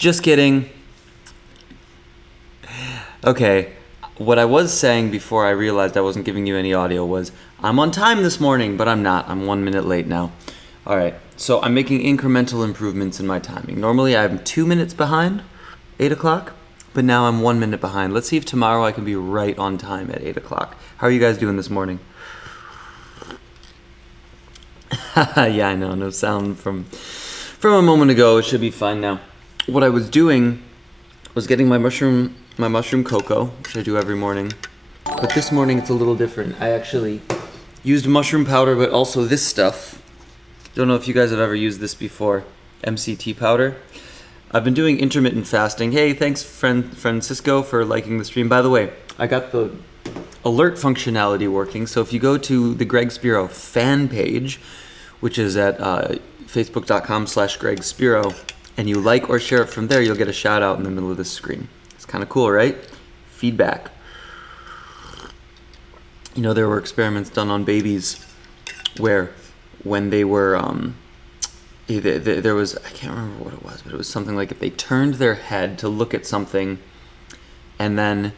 Just kidding. Okay, what I was saying before I realized I wasn't giving you any audio was, I'm on time this morning, but I'm not. I'm 1 minute late now. All right, so I'm making incremental improvements in my timing. Normally I'm 2 minutes behind 8 o'clock, but now I'm 1 minute behind. Let's see if tomorrow I can be right on time at 8 o'clock. How are you guys doing this morning? Yeah, I know, no sound from a moment ago. It should be fine now. What I was doing was getting my mushroom cocoa, which I do every morning. But this morning it's a little different. I actually used mushroom powder, but also this stuff. Don't know if you guys have ever used this before. MCT powder. I've been doing intermittent fasting. Hey, thanks Francisco for liking the stream. By the way, I got the alert functionality working. So if you go to the Greg Spiro fan page, which is at facebook.com/Greg Spiro, and you like or share it from there, you'll get a shout out in the middle of this screen. It's kind of cool, right? Feedback. You know, there were experiments done on babies where when they were, there was, I can't remember what it was, but it was something like if they turned their head to look at something and then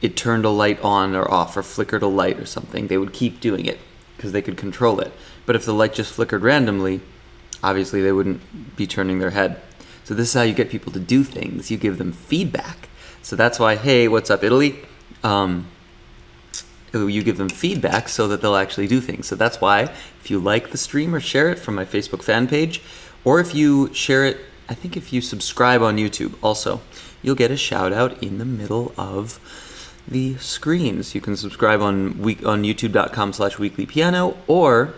it turned a light on or off or flickered a light or something, they would keep doing it because they could control it. But if the light just flickered randomly, obviously they wouldn't be turning their head. So this is how you get people to do things. You give them feedback. So that's why, hey, what's up, Italy? You give them feedback so that they'll actually do things. So that's why if you like the stream or share it from my Facebook fan page, or if you share it, I think if you subscribe on YouTube also, you'll get a shout out in the middle of the screens. You can subscribe on youtube.com/weeklypiano or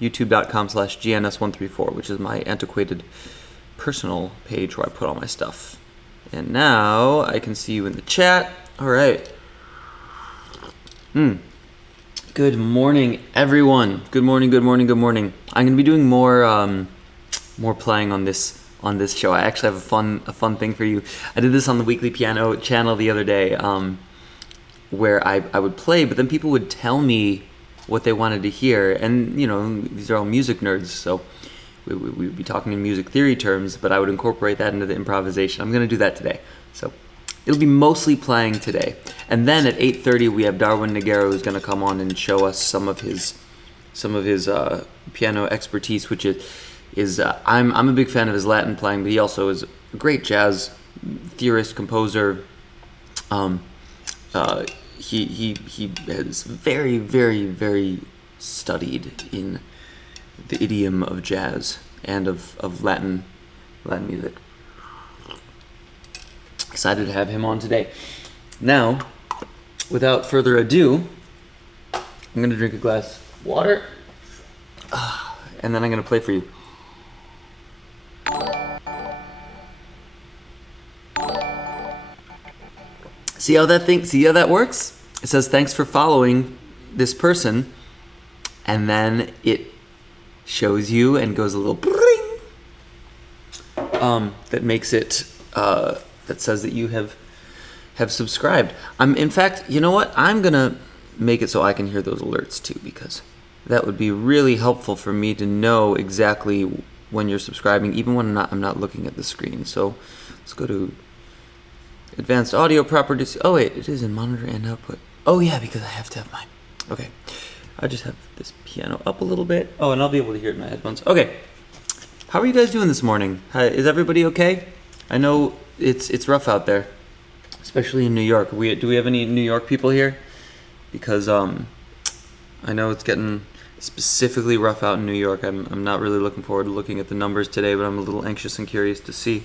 youtube.com/GNS134, which is my antiquated personal page where I put all my stuff. And now I can see you in the chat. All right. Good morning, everyone. Good morning. I'm going to be doing more playing on this show. I actually have a fun thing for you. I did this on the Weekly Piano channel the other day, where I would play, but then people would tell me what they wanted to hear. And, you know, these are all music nerds, so we would be talking in music theory terms, but I would incorporate that into the improvisation. I'm going to do that today. So it'll be mostly playing today. And then at 8:30 we have Darwin Nagaro, who's going to come on and show us some of his piano expertise, which is I'm a big fan of his Latin playing, but he also is a great jazz theorist, composer. He is very, very, very studied in the idiom of jazz and of Latin music. Excited to have him on today. Now, without further ado, I'm going to drink a glass of water, and then I'm going to play for you. See how that works? It says, thanks for following this person, and then it shows you and goes a little bring, that makes it, that says that you have subscribed. In fact, you know what? I'm gonna make it so I can hear those alerts too, because that would be really helpful for me to know exactly when you're subscribing, even when I'm not looking at the screen. So let's go to advanced audio properties. Oh wait, it is in monitor and output. Oh yeah, because I have to have mine. Okay, I just have this piano up a little bit. Oh, and I'll be able to hear it in my headphones. Okay, how are you guys doing this morning? Is everybody okay? I know it's rough out there, especially in New York. Do we have any New York people here? Because I know it's getting specifically rough out in New York. I'm not really looking forward to looking at the numbers today, but I'm a little anxious and curious to see.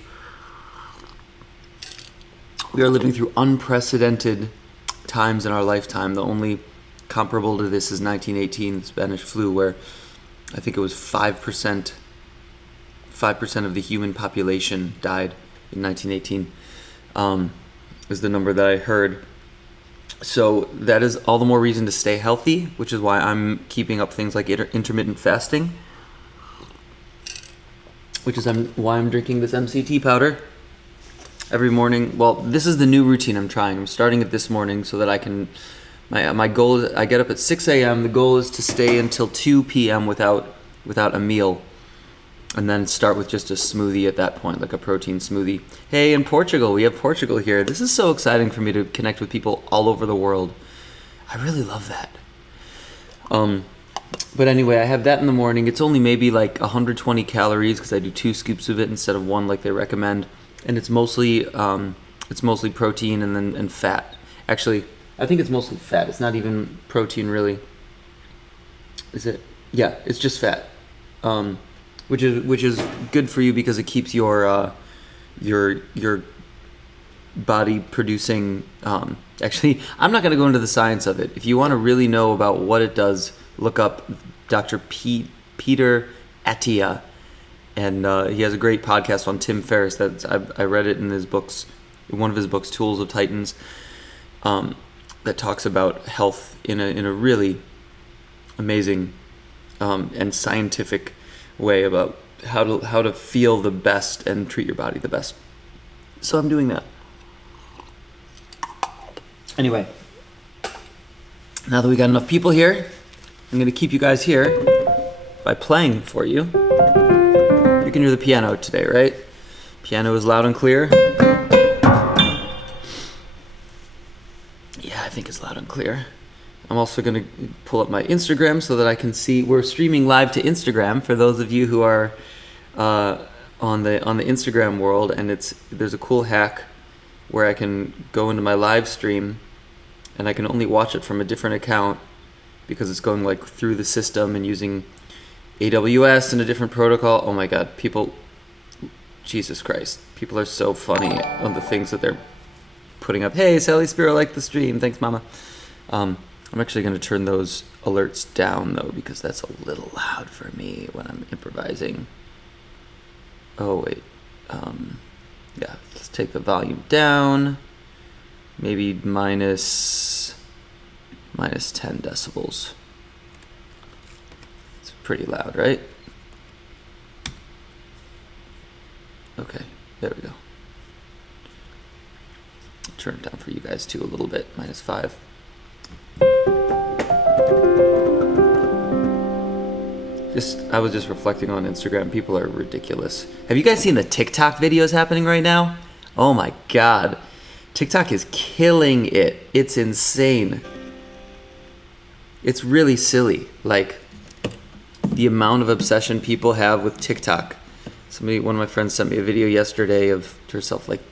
We are living through unprecedented times in our lifetime. The only comparable to this is 1918, the Spanish flu, where I think it was 5% of the human population died in 1918, is the number that I heard. So that is all the more reason to stay healthy, which is why I'm keeping up things like intermittent fasting, which is why I'm drinking this MCT powder every morning. Well, this is the new routine I'm trying. I'm starting it this morning so that I can, my goal is, I get up at 6 a.m. The goal is to stay until 2 p.m. without a meal. and then start with just a smoothie at that point, like a protein smoothie. Hey, in Portugal, we have Portugal here. This is so exciting for me to connect with people all over the world. I really love that. But anyway, I have that in the morning. It's only maybe like 120 calories because I do 2 scoops of it instead of 1 like they recommend. And it's mostly protein and fat. Actually, I think it's mostly fat. It's not even protein really. Is it? Yeah, it's just fat. Which is good for you because it keeps your body producing. Actually, I'm not going to go into the science of it. If you want to really know about what it does, look up Dr. Peter Attia, and he has a great podcast on Tim Ferriss. I read it in his books, one of his books, Tools of Titans, that talks about health in a really amazing and scientific way about how to feel the best and treat your body the best. So I'm doing that. Anyway, now that we got enough people here, I'm going to keep you guys here by playing for you. You can hear the piano today, right? Piano is loud and clear. Yeah, I think it's loud and clear. I'm also going to pull up my Instagram so that I can see. We're streaming live to Instagram for those of you who are on the Instagram world, and there's a cool hack where I can go into my live stream and I can only watch it from a different account because it's going like through the system and using AWS and a different protocol. Oh my God, people, Jesus Christ, people are so funny on the things that they're putting up. Hey, Sally Spiro liked the stream. Thanks, Mama. I'm actually going to turn those alerts down, though, because that's a little loud for me when I'm improvising. Oh, wait. Yeah, let's take the volume down. Maybe minus 10 decibels. It's pretty loud, right? Okay, there we go. Turn it down for you guys, too, a little bit. -5. I was just reflecting on Instagram. People are ridiculous. Have you guys seen the TikTok videos happening right now? Oh my God. TikTok is killing it. It's insane. It's really silly. Like, the amount of obsession people have with TikTok. One of my friends sent me a video yesterday of herself, like,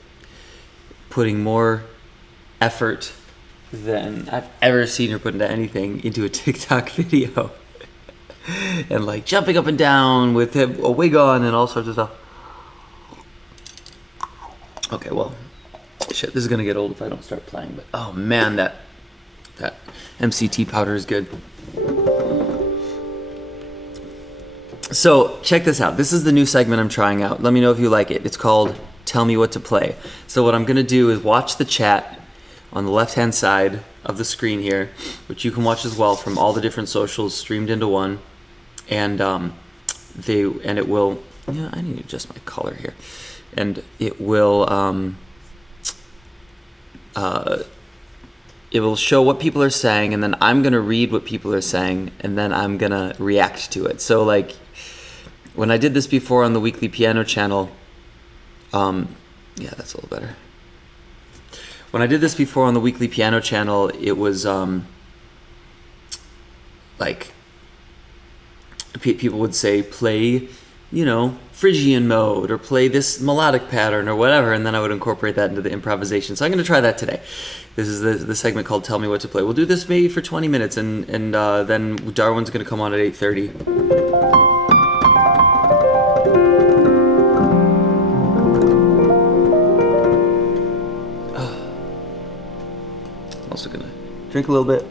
putting more effort than I've ever seen her put into anything into a TikTok video. And like jumping up and down with a wig on and all sorts of stuff. Okay, well, shit, this is gonna get old if I don't start playing. But oh man, that MCT powder is good. So check this out. This is the new segment I'm trying out. Let me know if you like it. It's called Tell Me What to Play. So what I'm gonna do is watch the chat on the left-hand side of the screen here, which you can watch as well from all the different socials streamed into one. And it will. Yeah, I need to adjust my color here, and it will show what people are saying, and then I'm gonna read what people are saying, and then I'm gonna react to it. So like when I did this before on the weekly piano channel, yeah, that's a little better. When I did this before on the weekly piano channel, it was like people would say, play, Phrygian mode, or play this melodic pattern or whatever, and then I would incorporate that into the improvisation. So I'm going to try that today. This is the segment called Tell Me What to Play. We'll do this maybe for 20 minutes, and then Darwin's going to come on at 8:30. I'm also going to drink a little bit.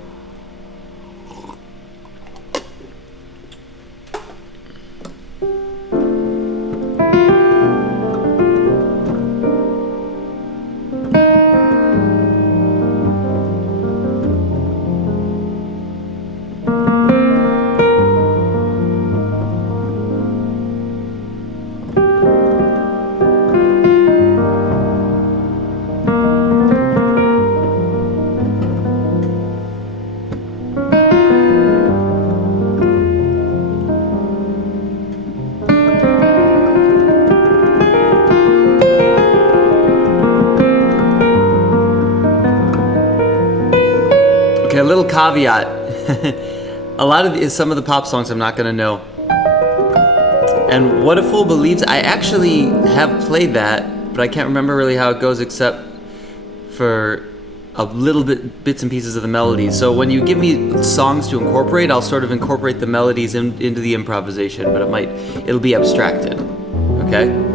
little caveat. Some of the pop songs I'm not gonna know. And What a Fool Believes, I actually have played that, but I can't remember really how it goes except for a little bits and pieces of the melodies. So when you give me songs to incorporate, I'll sort of incorporate the melodies into the improvisation, but it'll be abstracted. Okay?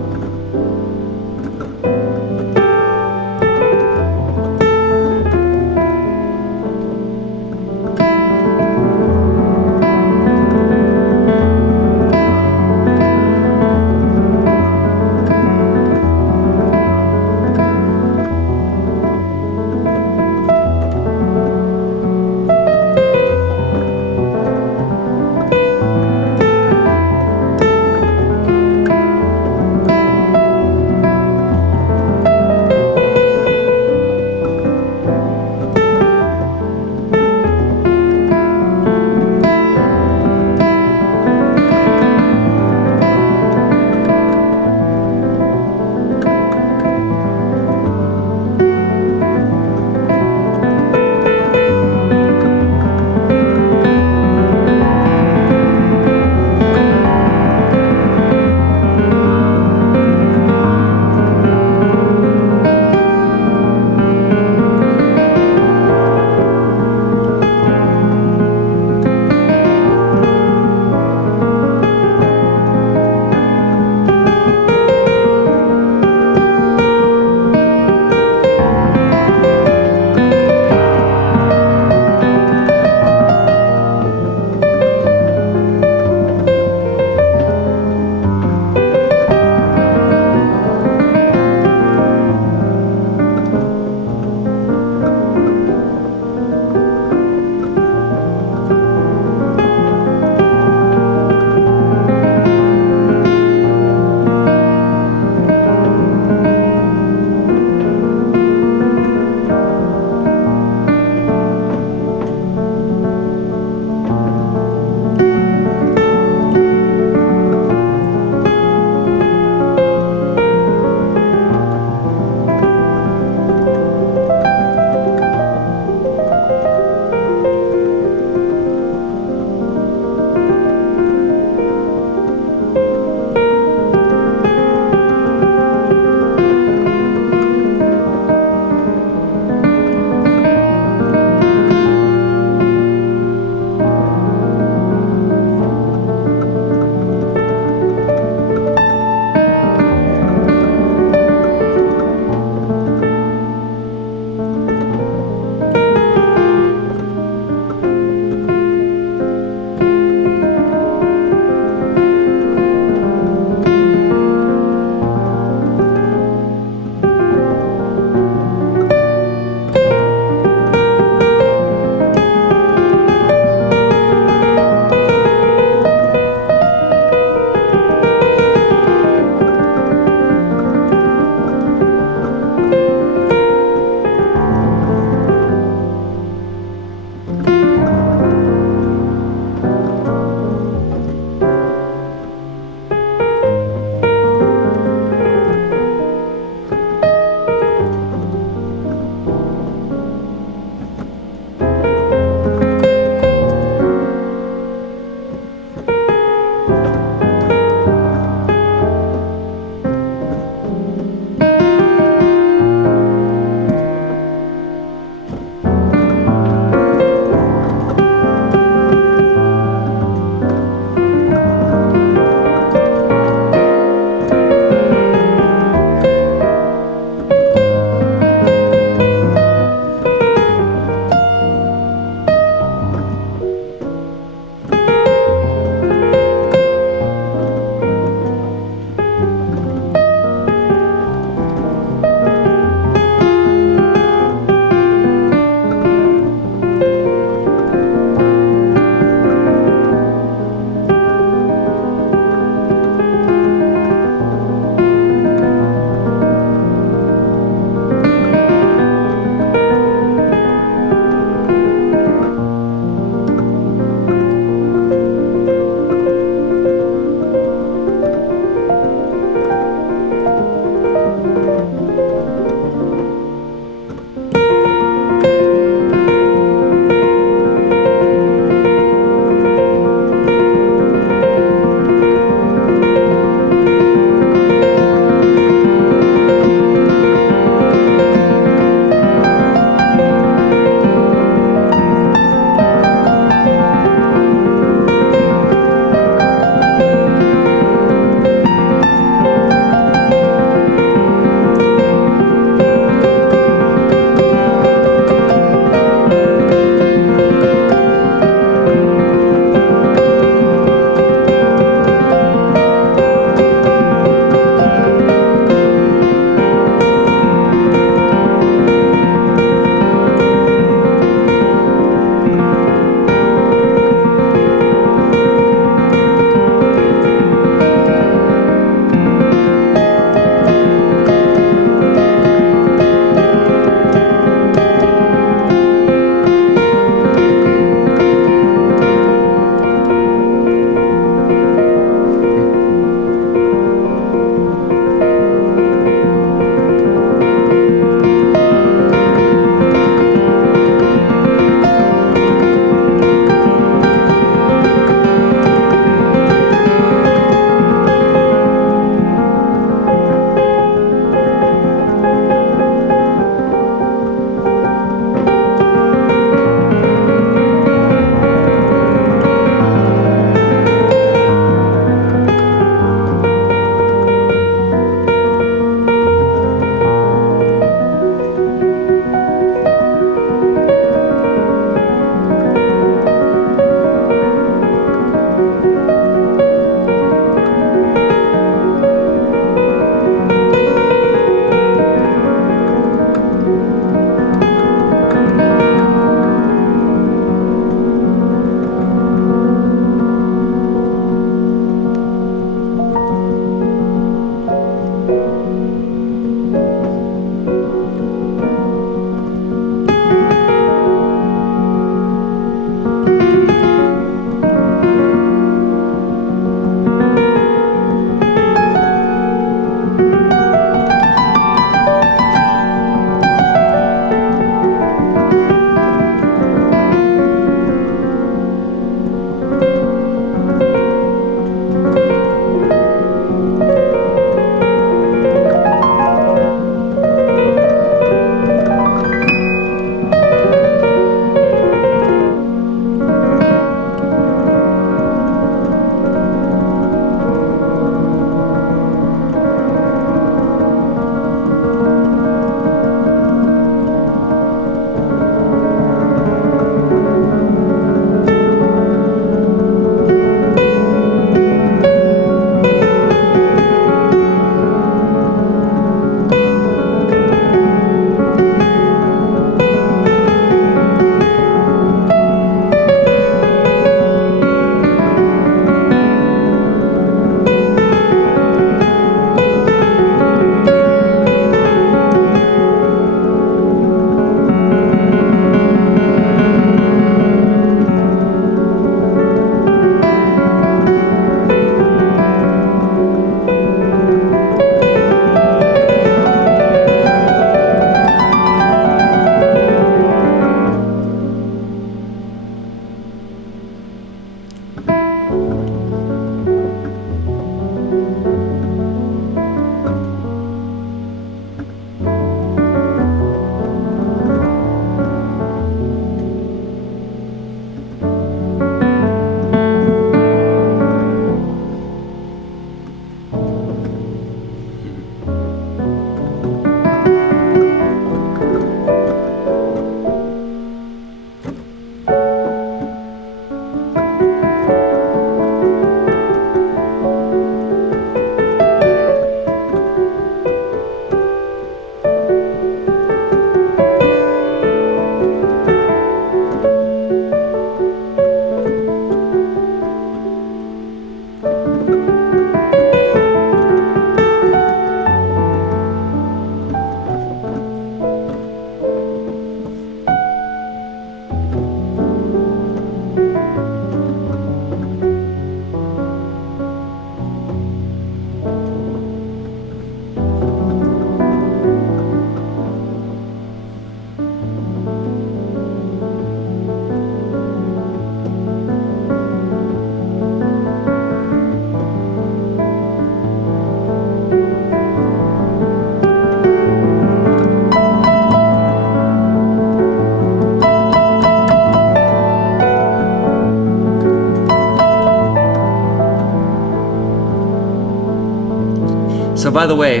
the way,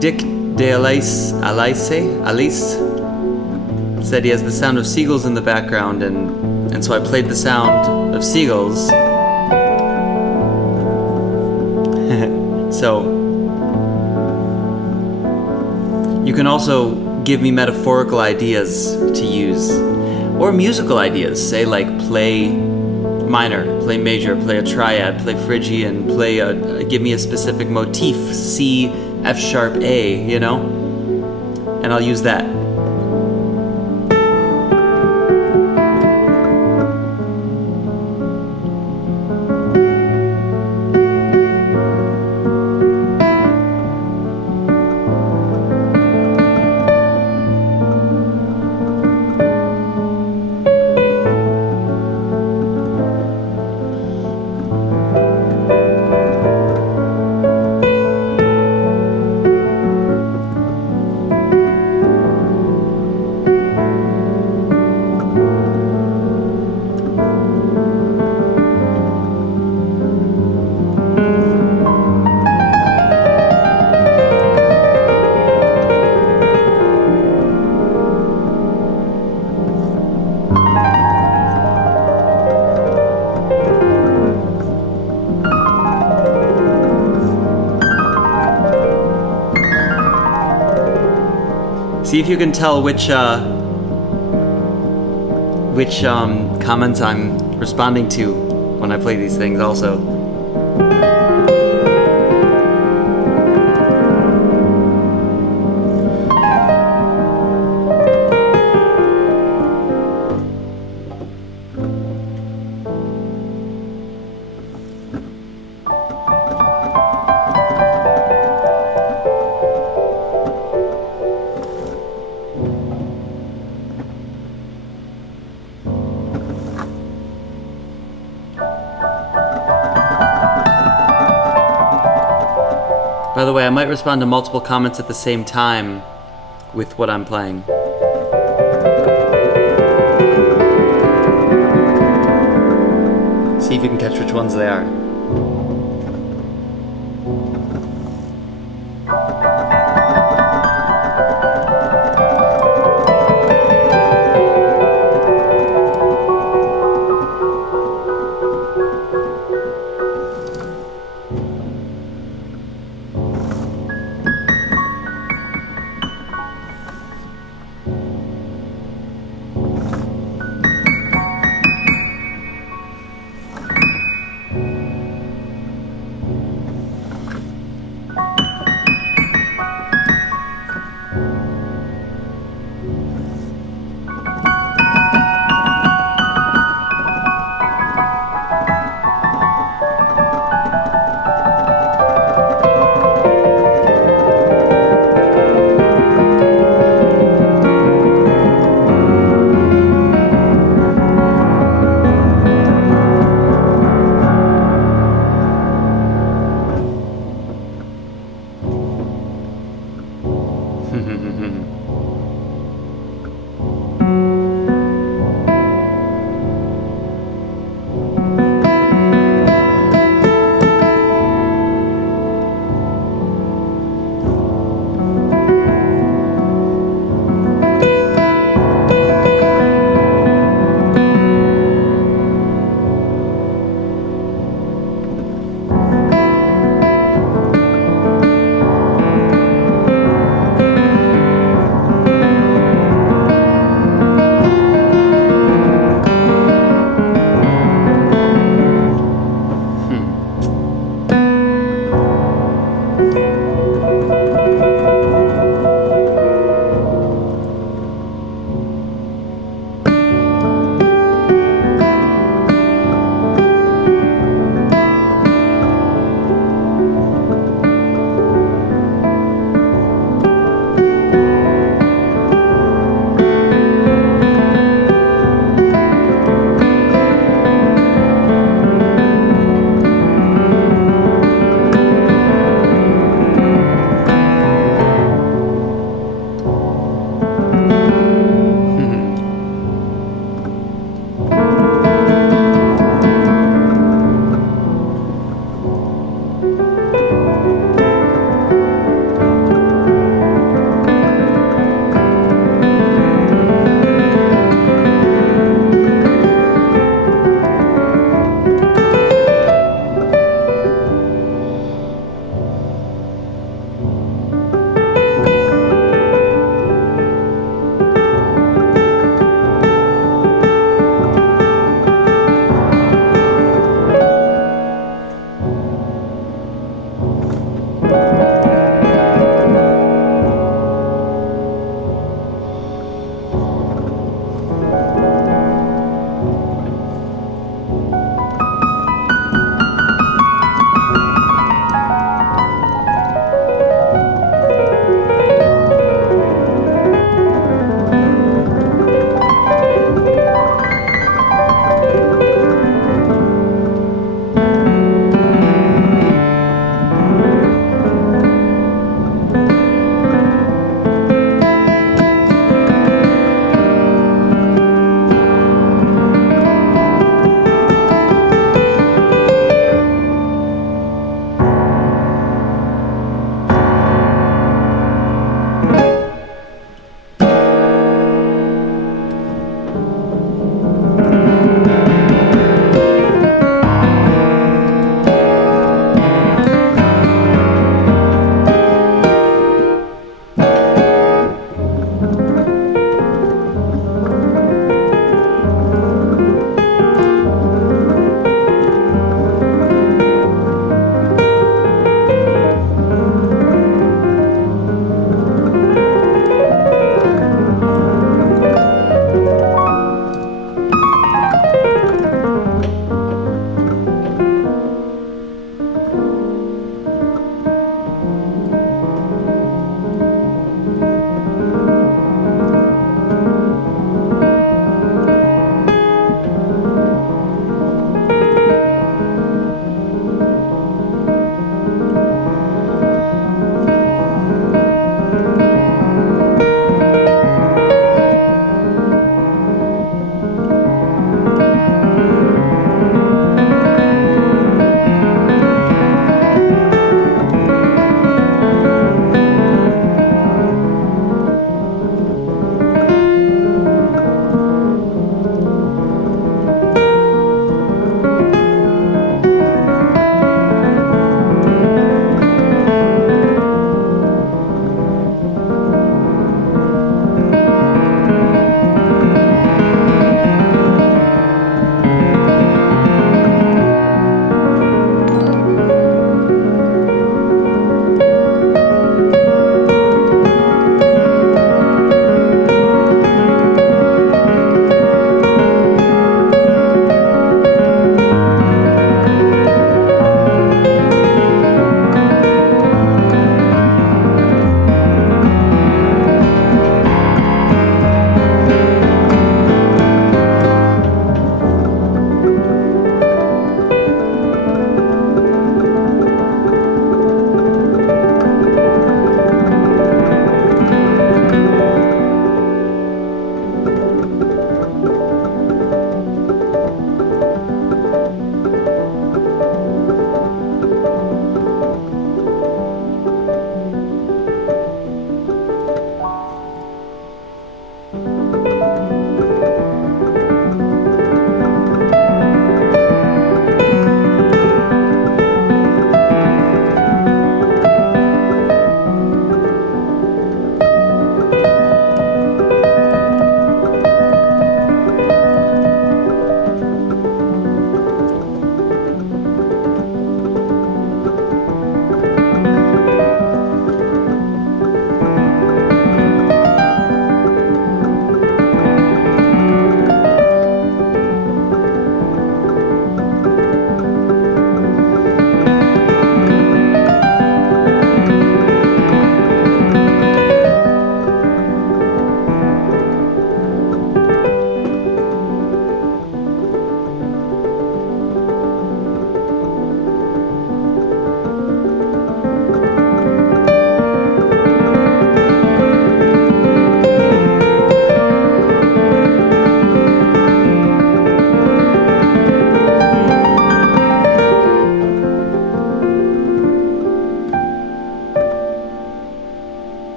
Dick de Alice said he has the sound of seagulls in the background, and so I played the sound of seagulls. So you can also give me metaphorical ideas to use, or musical ideas, say like play minor, play major, play a triad, play Phrygian, give me a specific motif, C, F sharp, A, you know? And I'll use that. See if you can tell which comments I'm responding to when I play these things also. By the way, I might respond to multiple comments at the same time with what I'm playing. See if you can catch which ones they are.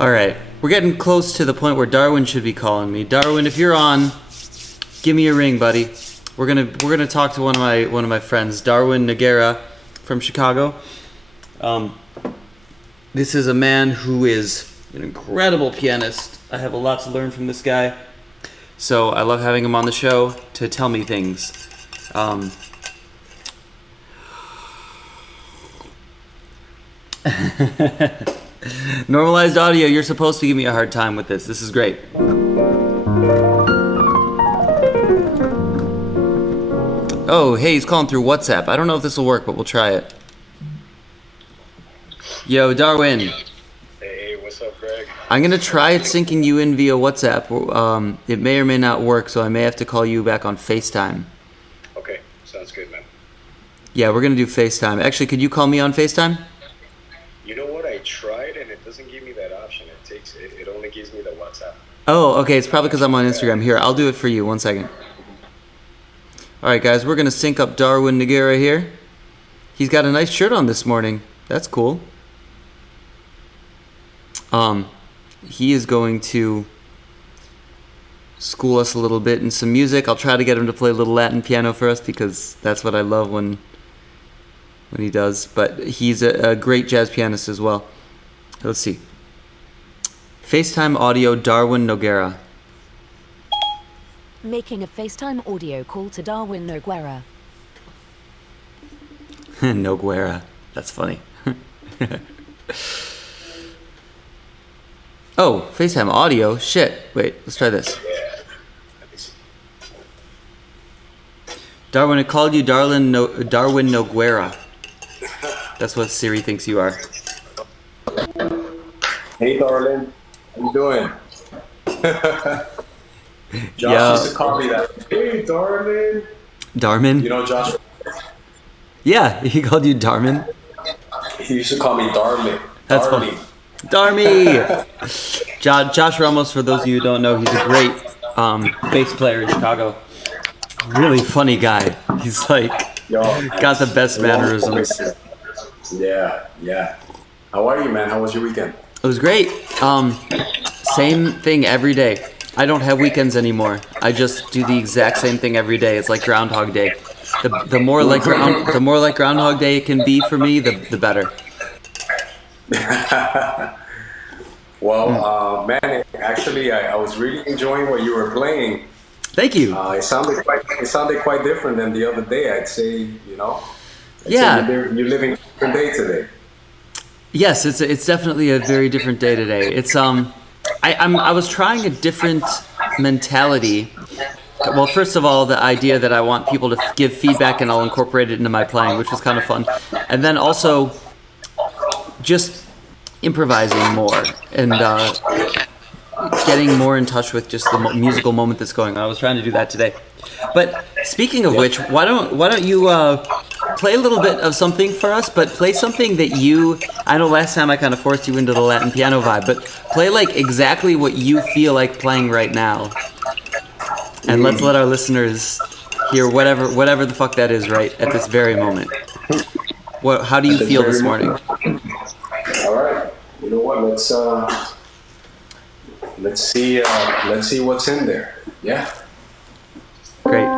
All right, we're getting close to the point where Darwin should be calling me. Darwin, if you're on, give me a ring, buddy. We're gonna talk to one of my friends, Darwin Noguera from Chicago. This is a man who is an incredible pianist. I have a lot to learn from this guy, so I love having him on the show to tell me things. Normalized audio, you're supposed to give me a hard time with this. This is great. Oh, hey, he's calling through WhatsApp. I don't know if this will work, but we'll try it. Yo, Darwin. Hey, what's up, Greg? I'm going to try syncing you in via WhatsApp. It may or may not work, so I may have to call you back on FaceTime. Okay, sounds good, man. Yeah, we're going to do FaceTime. Actually, could you call me on FaceTime? You know what? I tried, and it doesn't give me that option. It only gives me the WhatsApp. Oh, okay. It's probably because I'm on Instagram. Here, I'll do it for you. 1 second. All right, guys, we're going to sync up Darwin Noguera here. He's got a nice shirt on this morning. That's cool. He is going to school us a little bit in some music. I'll try to get him to play a little Latin piano for us because that's what I love when he does. But he's a great jazz pianist as well. Let's see. FaceTime audio, Darwin Noguera. Making a FaceTime audio call to Darwin Noguera. Noguera. That's funny. Oh, FaceTime audio? Shit. Wait, let's try this. Darwin, I called you Darwin Noguera. That's what Siri thinks you are. Hey, Darlin. How you doing? Josh used to call me that. Hey, Darlin. Darmin? You know Josh? Yeah, he called you Darmin. He used to call me Darmin. That's funny. Darmy! Josh Ramos, for those of you who don't know, he's a great bass player in Chicago. Really funny guy. He's like, got the best mannerisms. Yeah. How are you, man? How was your weekend? It was great. Same thing every day. I don't have weekends anymore. I just do the exact same thing every day. It's like Groundhog Day. The more like Groundhog Day it can be for me, the better. Well, man, actually, I was really enjoying what you were playing. Thank you. It sounded quite different than the other day. I'd say, Yeah. You're living a different day today. Yes, it's definitely a very different day today. It's I was trying a different mentality. Well, first of all, the idea that I want people to give feedback and I'll incorporate it into my playing, which was kind of fun. And then also just improvising more and getting more in touch with just the musical moment that's going on. I was trying to do that today. But speaking of which, why don't you play a little bit of something for us, but play something that I know last time I kind of forced you into the Latin piano vibe, but play like exactly what you feel like playing right now. And let's let our listeners hear whatever the fuck that is right at this very moment. How do you feel this morning? All right. You know what? Let's see what's in there. Yeah. Great.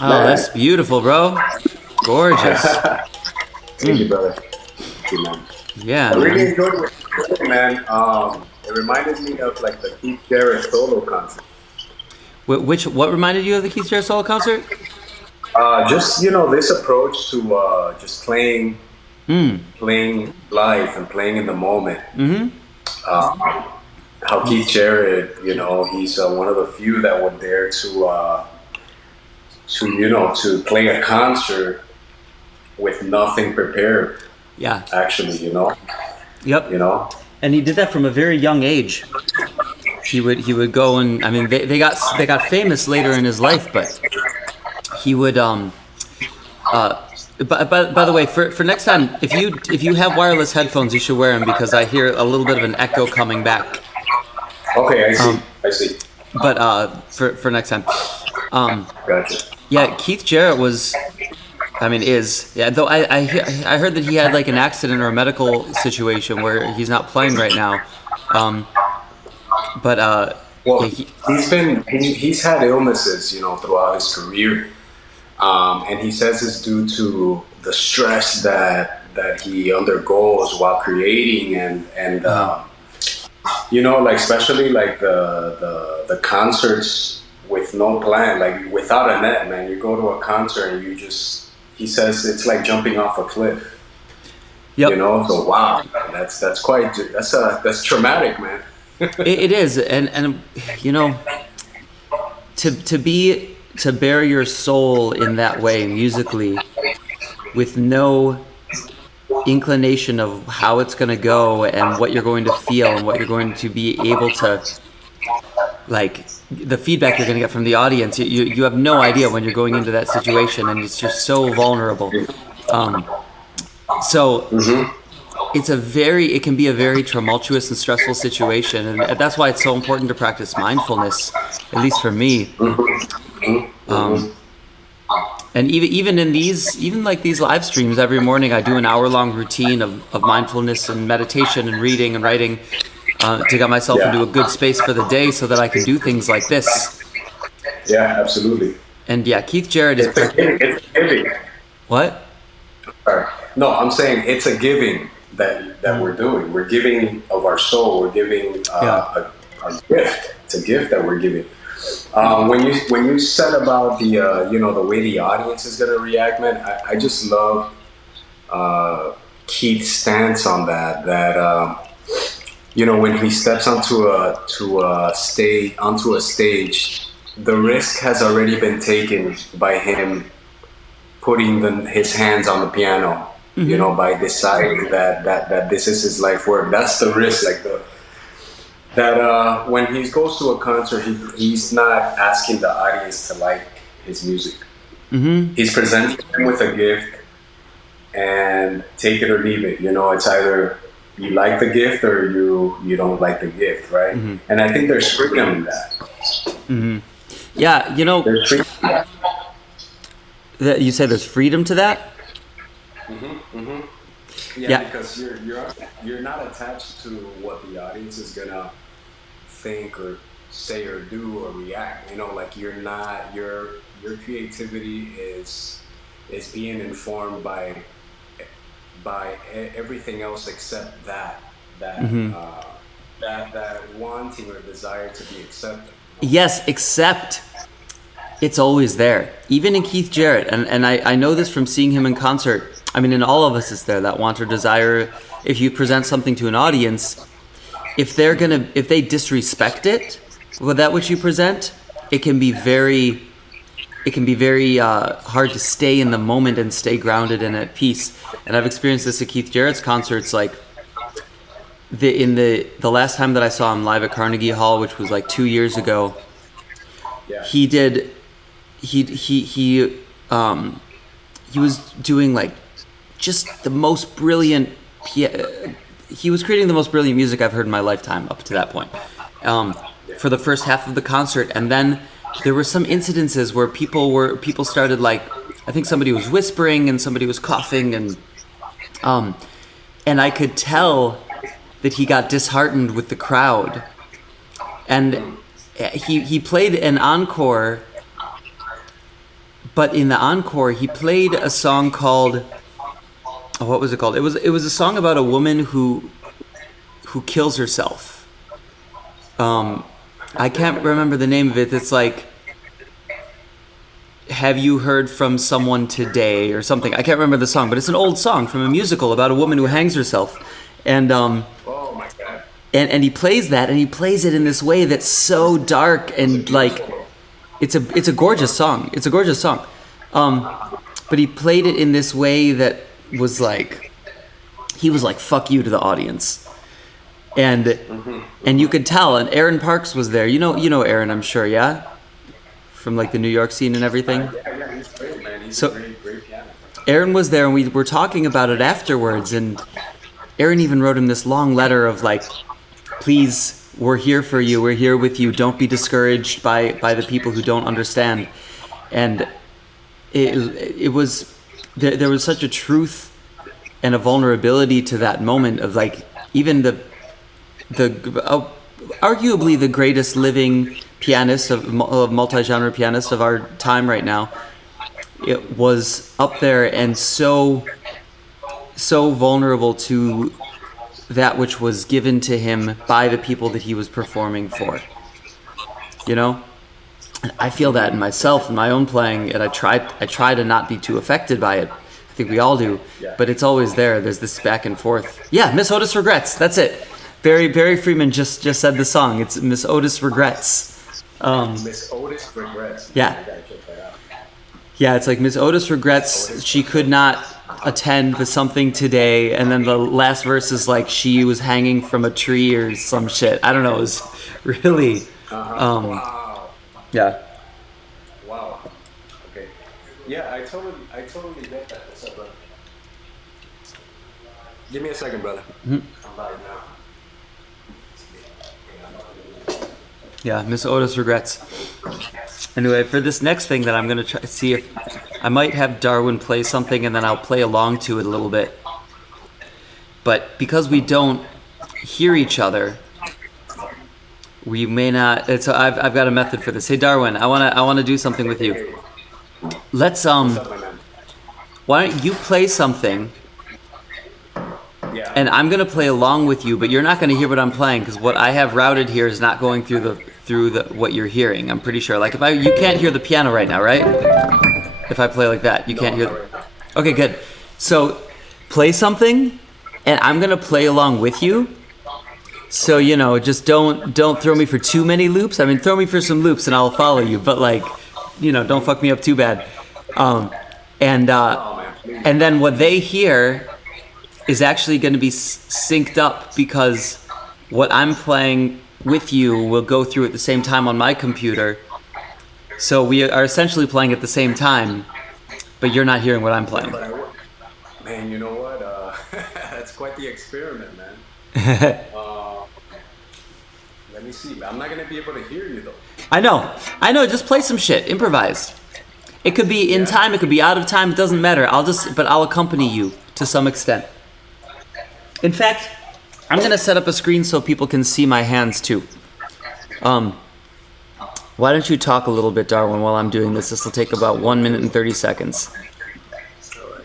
Oh, that's beautiful, bro. Gorgeous. Thank you, brother. Thank you, man. Yeah, I really man. enjoyed what you did, man. It reminded me of like the Keith Jarrett solo concert. What reminded you of the Keith Jarrett solo concert? Just this approach to just playing live and playing in the moment. How Keith Jarrett, he's one of the few that would dare to play a concert with nothing prepared. Yeah. Actually, Yep. you know. And he did that from a very young age. He would go and I mean they got famous later in his life, but he would by the way, for next time, if you have wireless headphones, you should wear them because I hear a little bit of an echo coming back. Okay, I see. But for next time, Gotcha. yeah, Keith Jarrett was, I mean, though I heard that he had like an accident or a medical situation where he's not playing right now. Well, yeah, he's had illnesses, throughout his career, and he says it's due to the stress that he undergoes while creating and like especially like the concerts with no plan, like without a net, man. You go to a concert and he says it's like jumping off a cliff. Yep. So wow, that's traumatic, man. It is, and to bare your soul in that way musically, with no inclination of how it's going to go and what you're going to feel and what you're going to be able to, like, the feedback you're going to get from the audience. You have no idea when you're going into that situation, and it's just so vulnerable. It can be a very tumultuous and stressful situation, and that's why it's so important to practice mindfulness, at least for me. And even in these live streams, every morning I do an hour-long routine of mindfulness and meditation and reading and writing to get myself into a good space for the day so that I can do things like this. Yeah, absolutely. And yeah, Keith Jarrett is... It's giving. What? Sorry. No, I'm saying it's a giving that we're doing. We're giving of our soul. We're giving a gift. It's a gift that we're giving. When you said about the way the audience is gonna react, man, I just love Keith's stance on that. That when he steps onto a stage, the risk has already been taken by him putting his hands on the piano. By deciding that this is his life work. That's the risk, that when he goes to a concert, he's not asking the audience to like his music. He's presenting them with a gift, and take it or leave it. It's either you like the gift or you don't like the gift, right? And I think there's freedom in that. Yeah, There's freedom in that. That you say there's freedom to that. Yeah, because you're not attached to what the audience is gonna think or say or do or react. Like you're not your creativity is being informed by everything else except that wanting or desire to be accepted. Yes, except it's always there. Even in Keith Jarrett, and I know this from seeing him in concert. I mean, in all of us, it's there, that want or desire. If you present something to an audience, if they disrespect it, with that which you present, it can be very hard to stay in the moment and stay grounded and at peace. And I've experienced this at Keith Jarrett's concerts. Like the last time that I saw him live at Carnegie Hall, which was like 2 years ago, he was doing like just the most brilliant. He was creating the most brilliant music I've heard in my lifetime up to that point. For the first half of the concert, and then there were some incidences where people started, like, I think somebody was whispering and somebody was coughing, and I could tell that he got disheartened with the crowd, and he played an encore. but in the encore, he played a song called, oh, what was it called? It was a song about a woman who kills herself. I can't remember the name of it. It's like, have you heard from someone today or something? I can't remember the song, but it's an old song from a musical about a woman who hangs herself. And Oh my God. and he plays that, and he plays it in this way that's so dark and like it's a gorgeous song. It's a gorgeous song. But he played it in this way that was like, he was like, fuck you to the audience. And you could tell, and Aaron Parks was there. You know Aaron, I'm sure, yeah? From like the New York scene and everything. Yeah, he's great, man. He's So- a great pianist. Aaron was there, and we were talking about it afterwards, and Aaron even wrote him this long letter of like, please, we're here for you, we're here with you, don't be discouraged by the people who don't understand. And it was, there was such a truth and a vulnerability to that moment of like, even the arguably the greatest living pianist of multi-genre pianist of our time right now, it was up there and so vulnerable to that which was given to him by the people that he was performing for. You know? And I feel that in myself, in my own playing, and I try to not be too affected by it. I think we all do, but it's always there. There's this back and forth. Yeah, Miss Otis Regrets. That's it. Barry Freeman just said the song. It's Miss Otis Regrets. Miss Otis Regrets. Yeah. I gotta check that out. Yeah, it's like Miss Otis regrets she could not attend the something today, and then the last verse is like she was hanging from a tree or some shit. I don't know. It was really, Wow. yeah. Wow. Okay. Yeah, I totally get that. What's up, brother? Give me a second, brother. I'm live now. Yeah, Miss Otis regrets. Anyway, for this next thing that I'm going to try see if I might have Darwin play something, and then I'll play along to it a little bit. But because we don't hear each other, we may not. I've got a method for this. Hey Darwin, I wanna do something with you. Let's What's up, my man? why don't you play something, Yeah. and I'm gonna play along with you, but you're not gonna hear what I'm playing because what I have routed here is not going through the what you're hearing. I'm pretty sure. Like you can't hear the piano right now, right? If I play like that, you can't hear. Okay, good. So play something, and I'm gonna play along with you. So just don't throw me for too many loops. I mean, throw me for some loops, and I'll follow you. But like, don't fuck me up too bad. And then what they hear is actually going to be synced up because what I'm playing with you will go through at the same time on my computer. So we are essentially playing at the same time, but you're not hearing what I'm playing. Man, you know what? That's quite the experiment, man. Let me see. I'm not gonna be able to hear you though. I know. Just play some shit. Improvise. It could be in time. It could be out of time. It doesn't matter. I'll accompany you to some extent. In fact, I'm gonna set up a screen so people can see my hands too. Why don't you talk a little bit, Darwin, while I'm doing this? This will take about 1 minute and 30 seconds. All right.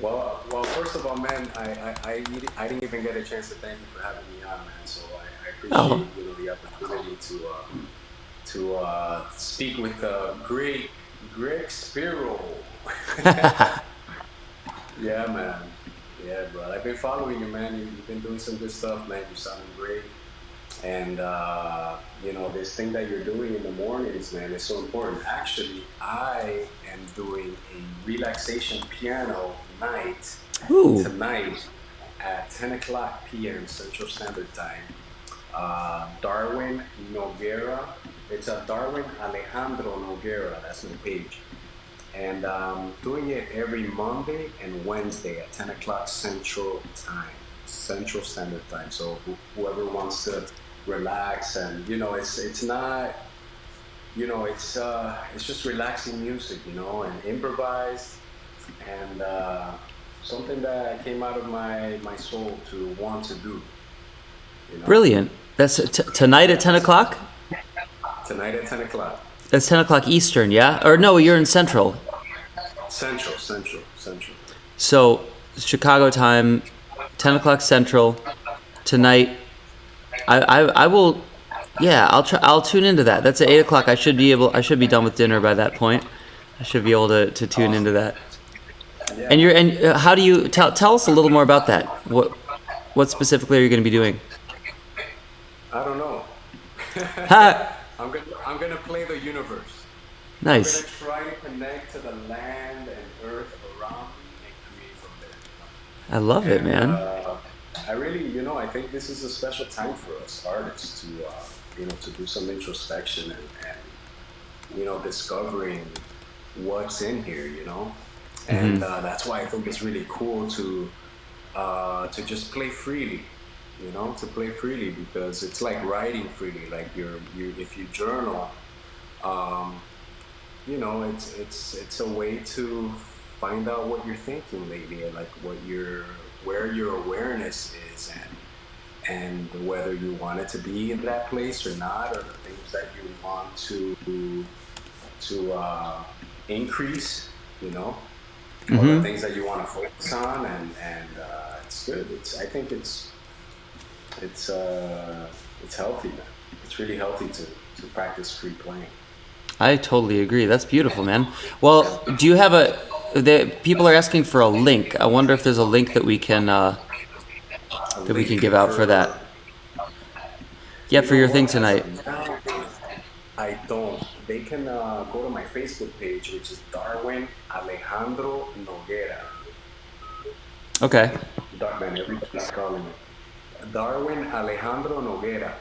Well, first of all, man, I didn't even get a chance to thank you for having me on, man. So I appreciate the opportunity to speak with great Greg Spiro. Yeah, man. Yeah, bro. I've been following you, man. You've been doing some good stuff, man. You're sounding great. And, this thing that you're doing in the mornings, man, is so important. Actually, I am doing a relaxation piano night tonight at 10 o'clock p.m. Central Standard Time. Darwin Noguera. It's a Darwin Alejandro Noguera. That's my page. And doing it every Monday and Wednesday at 10 o'clock Central Standard Time. So whoever wants to relax, and it's not, it's just relaxing music, and improvised, and something that came out of my soul to want to do. Brilliant. That's tonight at 10 o'clock? Tonight at 10 o'clock. That's 10 o'clock Eastern, yeah? Or no, you're in Central. Central. So Chicago time, 10 o'clock Central tonight. I will. Yeah, I'll tune into that. That's at 8 o'clock. I should be done with dinner by that point. I should be able to tune into that. Yeah. And how do you tell us a little more about that? What specifically are you going to be doing? I don't know. Ha! I'm gonna play the universe. Nice. I'm gonna try to connect to the land and earth around me and create from there. I love it, man. I really, I think this is a special time for us artists to do some introspection and discovering what's in here, and that's why I think it's really cool to just play freely. To play freely, because it's like writing freely. Like if you journal, it's a way to find out what you're thinking lately, and like where your awareness is, and whether you want it to be in that place or not, or the things that you want to increase, or the things that you want to focus on, and it's good. I think it's healthy, man. It's really healthy to practice free playing. I totally agree. That's beautiful, man. Well, do you have people are asking for a link. I wonder if there's a link that we can give out for that. Yeah, for your thing tonight. I don't. They can go to my Facebook page, which is Darwin Alejandro Noguera. Okay. Man, everybody's calling me Darwin Alejandro Noguera,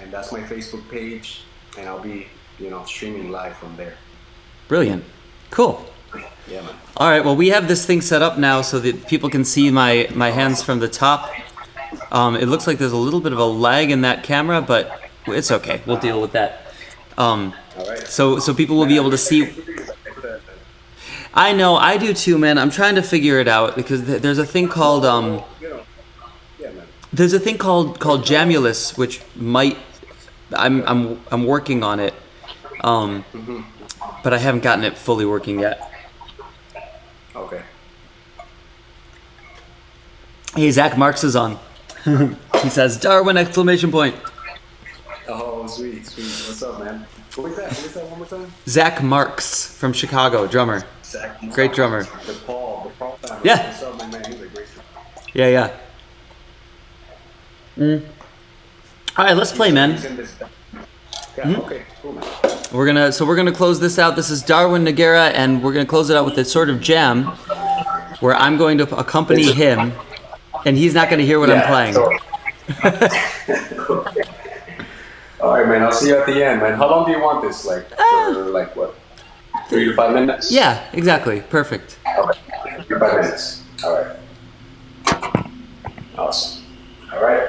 and that's my Facebook page, and I'll be, streaming live from there. Brilliant. Cool. Yeah, man. All right. Well, we have this thing set up now so that people can see my hands from the top. It looks like there's a little bit of a lag in that camera, but it's okay. We'll deal with that. All right. So people will be able to see. I know. I do too, man. I'm trying to figure it out because there's a thing called There's a thing called Jamulus, which might I'm working on it, but I haven't gotten it fully working yet. Okay. Hey, Zach Marks is on. He says Darwin ! Oh, sweet. What's up, man? What was that one more time? Zach Marks from Chicago, drummer. Zach. Great drummer. The Paul family. Yeah. What's up, my man? He's a great drummer. Yeah. All right, let's play, man. Yeah, okay, cool, man. We're gonna close this out. This is Darwin Noguera, and we're gonna close it out with a sort of jam, where I'm going to accompany him, and he's not gonna hear what I'm playing. All right, man. I'll see you at the end, man. How long do you want this? For what? 3 to 5 minutes? Yeah, exactly. Perfect. Okay. 3 to 5 minutes. All right. Awesome. All right.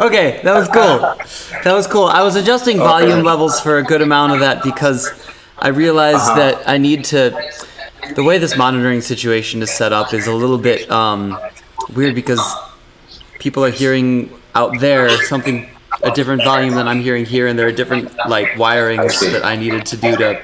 Okay, that was cool. That was cool. I was adjusting volume levels for a good amount of that because I realized that I need to. The way this monitoring situation is set up is a little bit weird because people are hearing out there something a different volume than I'm hearing here, and there are different like wirings that I needed to do to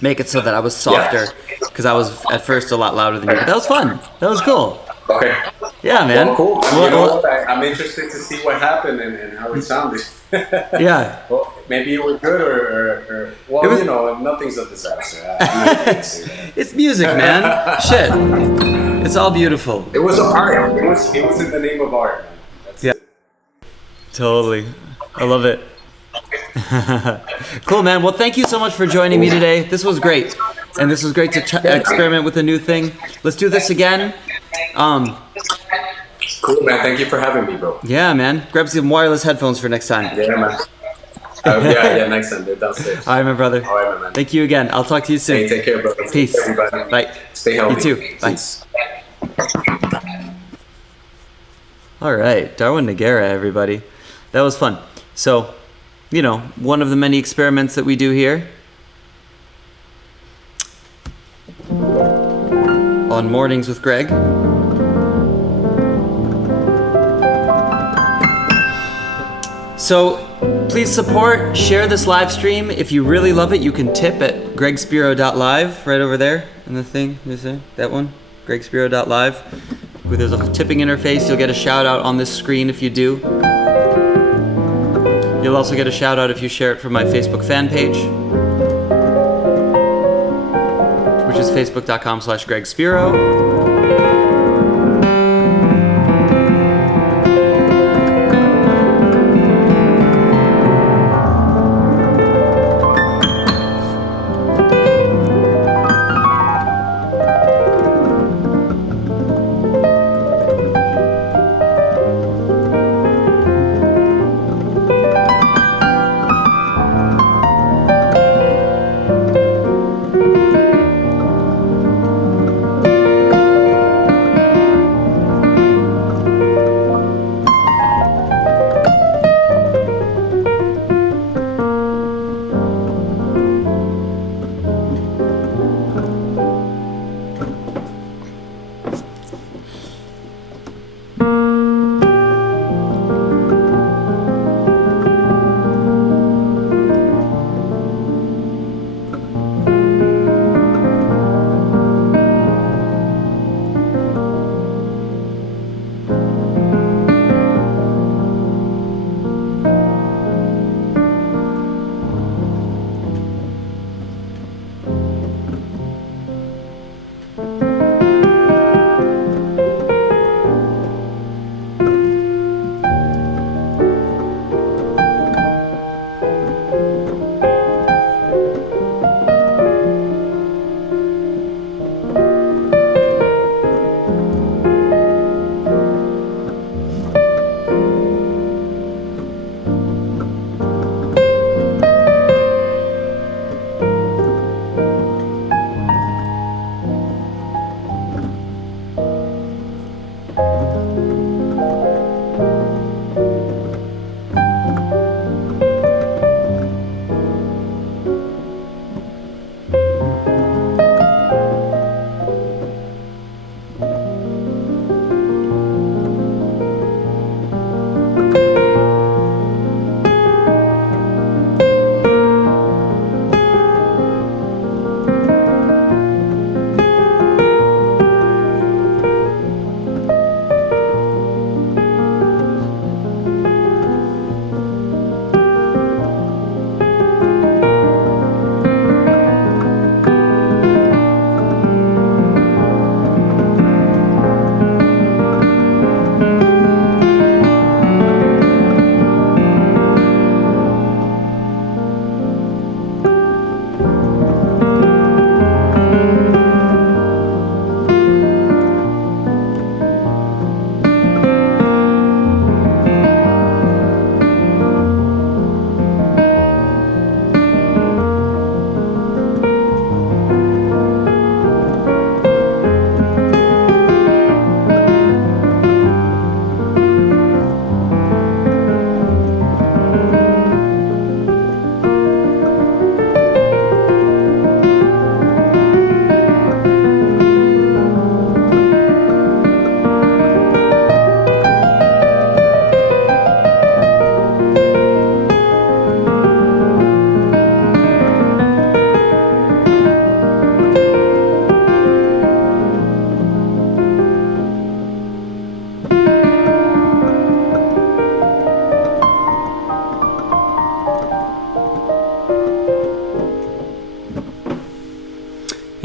make it so that I was softer because I was at first a lot louder than you. But that was fun. That was cool. Okay. Yeah, man. Well, cool. Well, you know what? I'm interested to see what happened and how it sounded. Yeah. Well, maybe it was good or well, It was, you know, nothing's a disaster. I'm not gonna say that. It's music, man. Shit. It's all beautiful. It was art. It was in the name of art. Man. That's it. Totally. I love it. Cool, man. Well, thank you so much for joining me today. This was great. And this was great to experiment with a new thing. Let's do this again. Cool, man. Thank you for having me, bro. Yeah, man. Grab some wireless headphones for next time. Yeah, man. Yeah, next time. They're downstairs. All right, my brother. All right, my man. Thank you again. I'll talk to you soon. Hey, take care, brother. Peace. Everybody. Bye. Stay healthy. You too. Bye. Peace. All right. Darwin Noguera, everybody. That was fun. So, you know, one of the many experiments that we do here on Mornings with Greg. So please support, share this live stream. If you really love it, you can tip at gregspiro.live right over there in the thing. You see that one? gregspiro.live. Where there's a tipping interface. You'll get a shout out on this screen if you do. You'll also get a shout out if you share it from my Facebook fan page, which is facebook.com/gregspiro.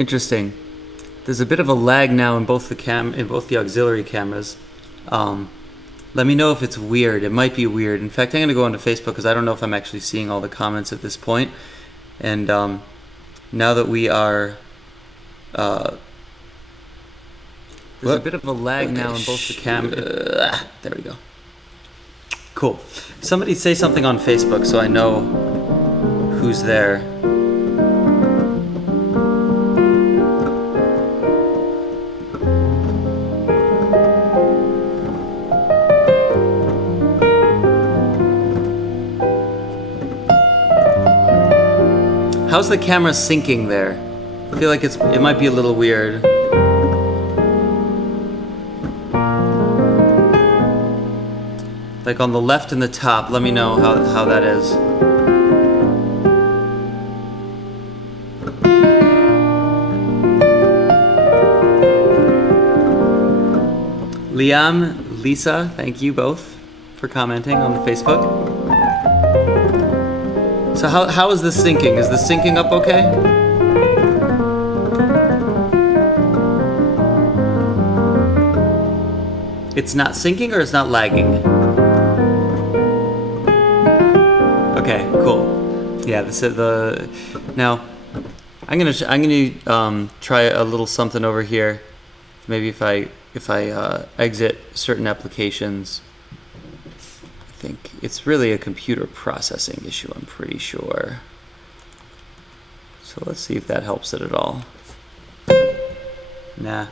Interesting. There's a bit of a lag now in both the auxiliary cameras. Let me know if it's weird. It might be weird. In fact, I'm going to go onto Facebook because I don't know if I'm actually seeing all the comments at this point. And now that we are... there's a bit of a lag now in both the cameras. There we go. Cool. Somebody say something on Facebook so I know who's there. How's the camera syncing there? I feel like it might be a little weird. Like on the left and the top, let me know how that is. Liam, Lisa, thank you both for commenting on the Facebook. So how is this syncing? Is this syncing up okay? It's not syncing or it's not lagging? Okay, cool. Yeah, this is the... Now, I'm gonna try a little something over here. Maybe if I exit certain applications. I think it's really a computer processing issue, I'm pretty sure. So let's see if that helps it at all. Nah.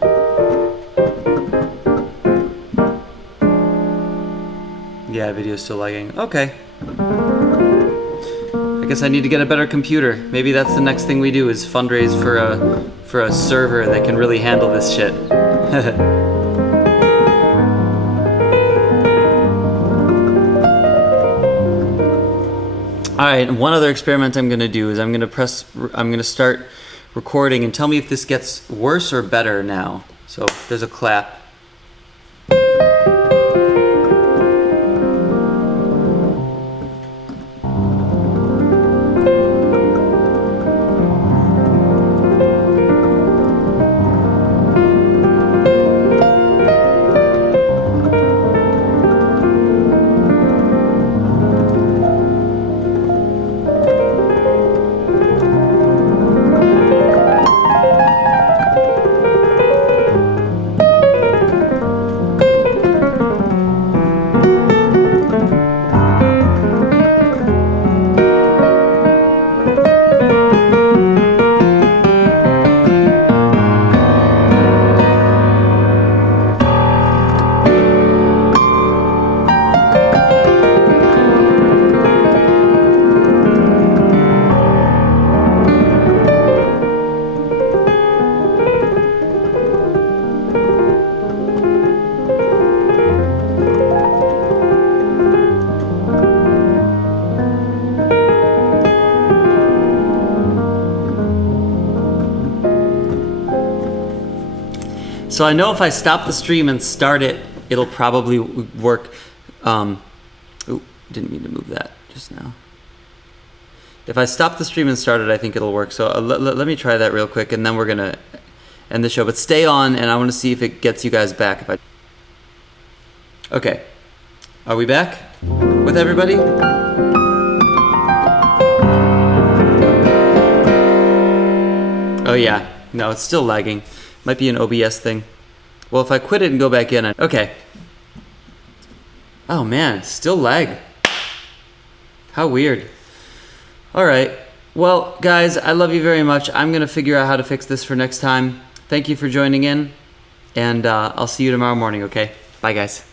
Yeah, video's still lagging. Okay. I guess I need to get a better computer. Maybe that's the next thing we do is fundraise for a server that can really handle this shit. All right, and one other experiment I'm gonna do is I'm gonna start recording and tell me if this gets worse or better now. So there's a clap. So I know if I stop the stream and start it, it'll probably work. Ooh, didn't mean to move that just now. If I stop the stream and start it, I think it'll work. So let me try that real quick, and then we're gonna end the show. But stay on, and I want to see if it gets you guys back. Okay, are we back with everybody? Oh yeah, no, it's still lagging. Might be an OBS thing. Well, if I quit it and go back in, okay. Oh man, still lag. How weird. All right. Well, guys, I love you very much. I'm gonna figure out how to fix this for next time. Thank you for joining in, and I'll see you tomorrow morning, okay? Bye, guys.